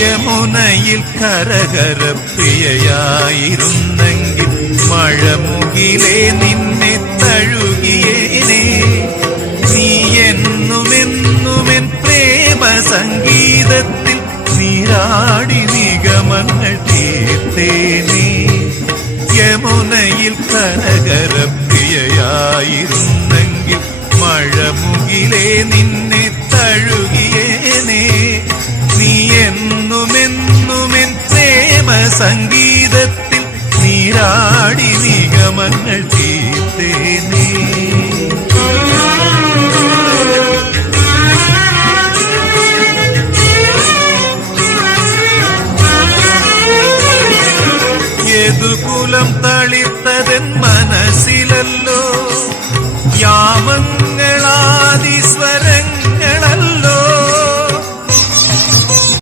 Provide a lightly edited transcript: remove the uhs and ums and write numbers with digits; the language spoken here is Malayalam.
യമുനയിൽ കരകര പ്രിയയായിരുന്നെങ്കിൽ മഴമുകിലേ നിന്നെ തഴുകിയേനെ. നീ എന്നുമെന്നുമെൻ പ്രേമ സംഗീതത്തിൽ നീരാടി നിഗമങ്ങൾ തീർത്തേനേ. യമുനയിൽ കരകര പ്രിയയായിരുന്നെങ്കിൽ മഴമുകിലേ നിന്നെ തഴുകിയേനെ. നീ എന്നുമെന്നുമെൻ പ്രേമ സംഗീതത്തിൽ നീരാടി നിഗമങ്ങൾ തീർത്തേനേ.